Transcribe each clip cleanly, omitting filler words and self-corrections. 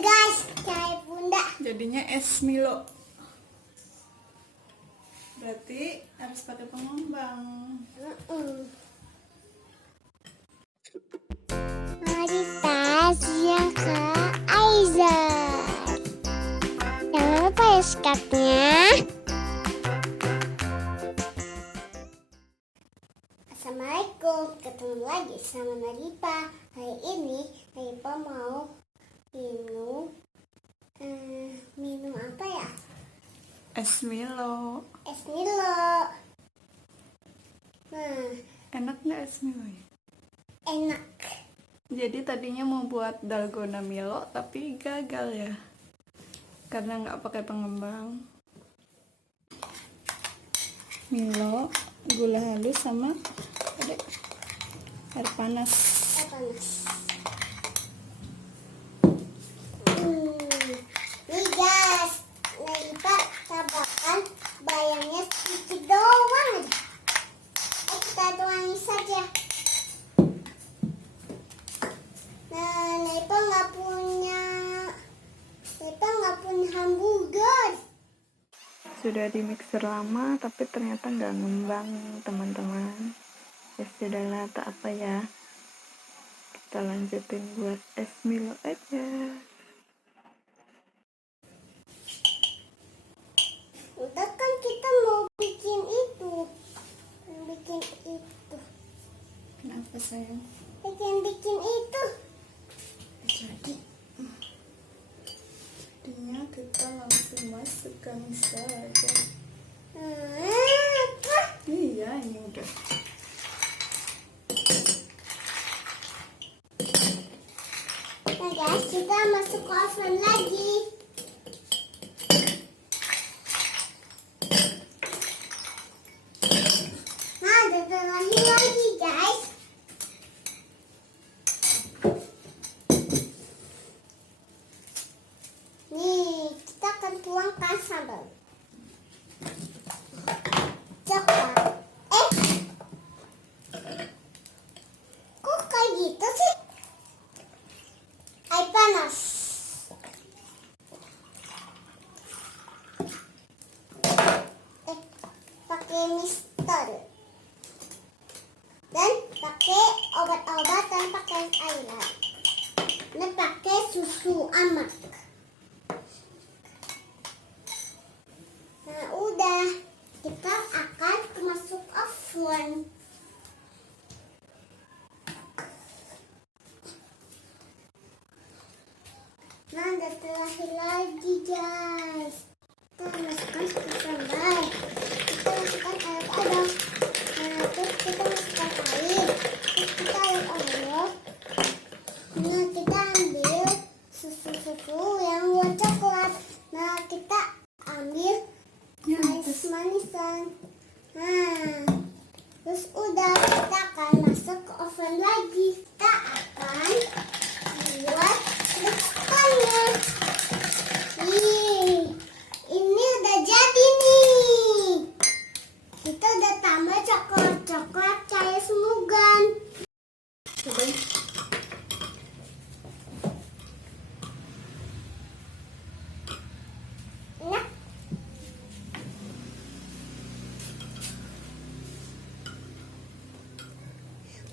guys, cair bunda. Jadinya es Milo. Berarti harus pakai pengembang. Mari tas ya Kak Aiza. Jangan lupa ya skatnya. Assalamualaikum, ketemu lagi sama Naripa. Hari ini Naripa mau minum apa ya? Es Milo. Es Milo. Nah, Enak nggak es Milo ya? enak. Jadi tadinya mau buat dalgona Milo tapi gagal ya, karena nggak pakai pengembang. Milo, gula halus sama air panas. Panas. Nih guys, Naripa tambahkan bayamnya sedikit doang. Kita tuangin saja. Nah, Naripa nggak punya hamburger. Sudah di mixer lama tapi ternyata nggak ngembang teman-teman. Ya sudahlah, tak apa ya, kita lanjutin buat es Milo aja. Udah kan kita mau bikin itu. Kenapa sayang? Bikin itu. Jadinya kita langsung masukkan saja. Iya, ini udah. Nah guys, kita masuk ke oven lagi. Nah, udah terakhir lagi guys. Nih, kita akan tuangkan sambal. Coklat. Kok kayak gitu sih? Air panas. Pakai mister. Dan pakai obat-obatan, pakai air. Dan pakai susu amak. Nah, udah. Kita akan masuk oven. Nah, udah terakhir lagi guys. Kita masukkan ke sambal. Kita masukkan air panas. Nah, terus kita masukkan air. Terus kita aduk-aduk. Nah, kita ambil susu yang buat coklat. Nah, kita ambil ais manisan. Nah, terus udah, kita akan masuk ke oven lagi. Kita akan buat depannya. Nih, ini udah jadi nih. Kita udah tambah coklat cair semugan. Cobain. Enak.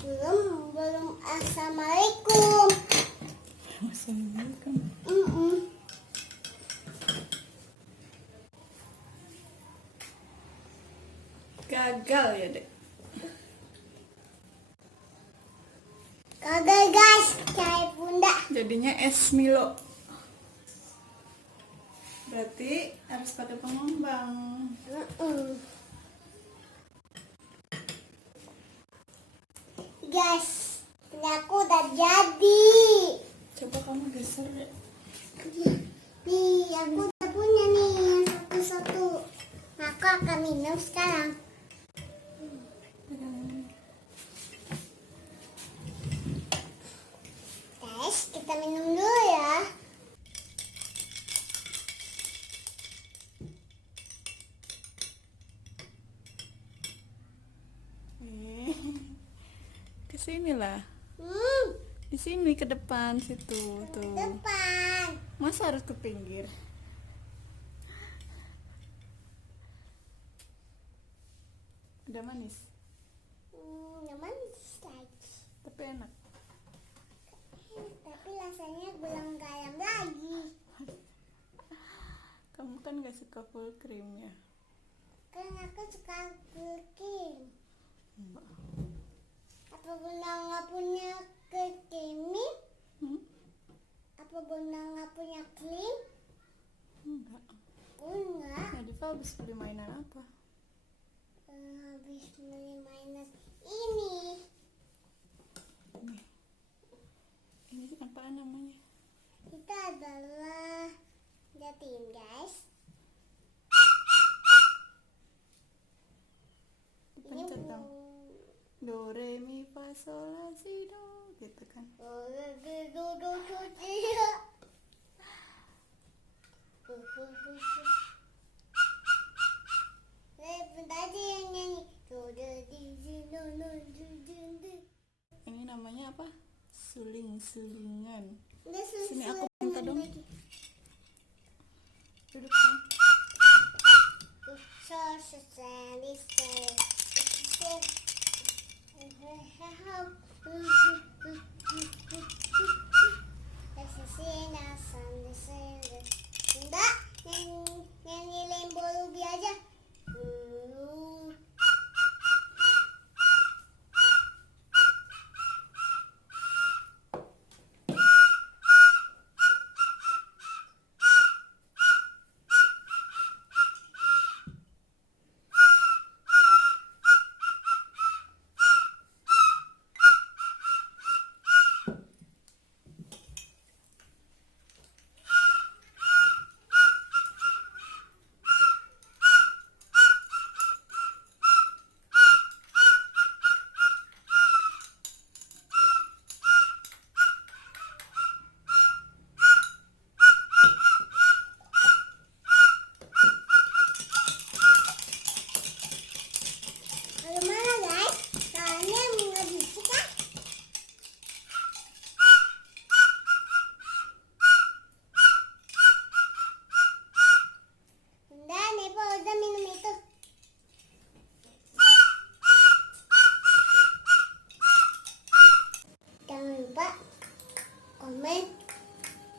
Belum. Assalamualaikum. Assalamualaikum. Gagal ya dek. Gagal guys, cair bunda. Jadinya es Milo. Berarti harus pakai pengembang. Guys, punya aku udah jadi. Coba kamu geser dek. Nih, aku udah punya nih yang satu-satu. Aku akan minum sekarang. Guys, kita minum dulu ya. Kesini lah. Di sini ke depan situ tuh. Depan. Masa harus ke pinggir? Udah manis, manis lagi. tapi enak. Tapi rasanya belum garam lagi. Kamu kan gak suka full cream ya? Kan aku suka cooking. Enggak. Apa bunda nggak punya kekini? Apa bunda nggak punya krim? Enggak. Enggak. Nadifa habis beli mainan apa? Habis beli mainan ini. Ini sih apaan namanya? Itu adalah jatim guys. Dipencet dong. Do re mi fa sol la si do, gitu kan? Bentar aja yang nyanyi. Ini namanya apa? Suling-sulingan. Udah Sini selesai. aku minta dong. lagi. Duduk kan? Enggak, nyanyi Lembo Ruby aja. Gimana guys? Soalnya nggak bisa kan? Udah, Nepo udah minum itu. Jangan lupa komen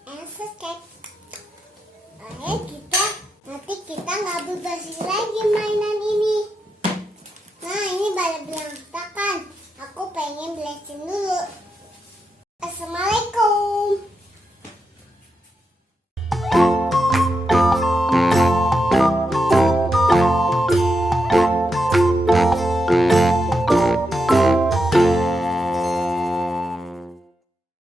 and subscribe. Ayo nanti kita nggak berbagi lagi mainan ini. Nah, ini balap berantakan. Aku pengen blessing dulu.